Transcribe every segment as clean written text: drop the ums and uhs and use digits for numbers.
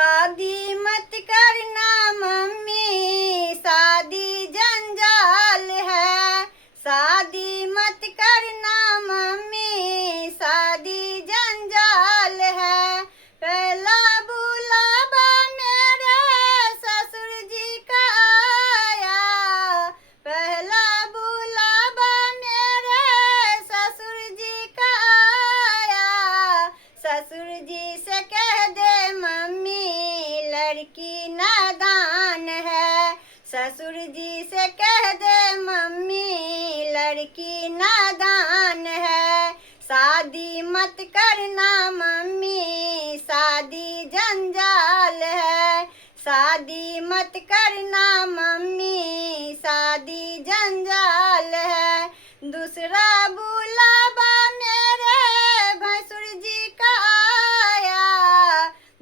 शादी मत करना मम्मी, शादी जंजाल है। शादी मत करना मम्मी, शादी जंजाल है। पहला बुलावा मेरे ससुर जी का आया। पहला बुलावा मेरे ससुर जी का आया। ससुर जी से कह दे मम्मी, लड़की नादान है। ससुर जी से कह दे मम्मी, लड़की नादान है। शादी मत करना मम्मी, शादी जंजाल है। शादी मत करना मम्मी, शादी जंजाल है। दूसरा बुलावा मेरे भैंसुर जी का आया।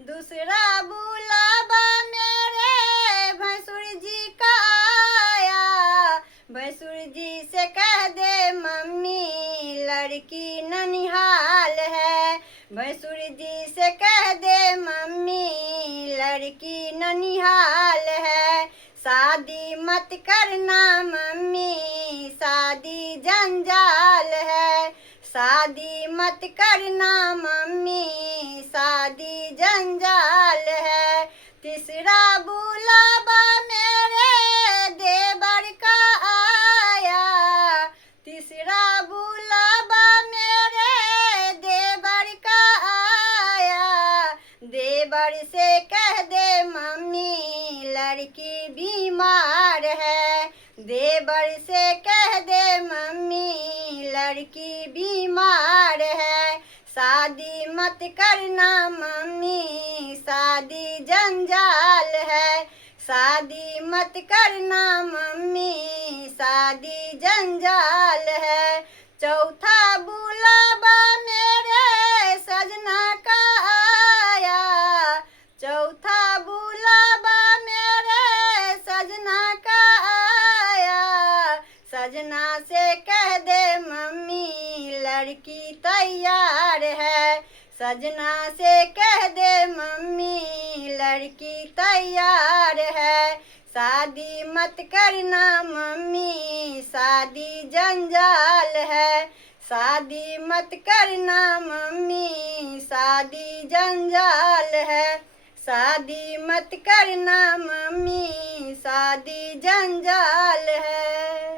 दूसरा बुलावा मेरे भैंसुर जी का आया। भैंसुर जी से कह दे मम्मी, लड़की ननिहाल है। भैंसुर जी से कह दे मम्मी, लड़की ननिहाल है। शादी मत करना मम्मी, शादी जंजाल है। शादी मत करना मम्मी, शादी जंजाल है। तीसरा बुलावा मेरे देवर का आया। तीसरा बुलावा मेरे देवर का आया। देवर से कह दे मम्मी, लड़की बीमार है। देवर से कह दे मम्मी, लड़की बीमार है। शादी मत करना मम्मी, शादी जंजाल है। शादी मत करना मम्मी, शादी जंजाल है। चौथा बुलावा मेरे सजना का आया। चौथा बुलावा मेरे सजना का आया। सजना से कह दे मम्मी, लड़की तैयार है। सजना से कह दे मम्मी, लड़की तैयार है। शादी मत करना मम्मी, शादी जंजाल है। शादी मत करना मम्मी, शादी जंजाल है। शादी मत करना मम्मी, शादी जंजाल है।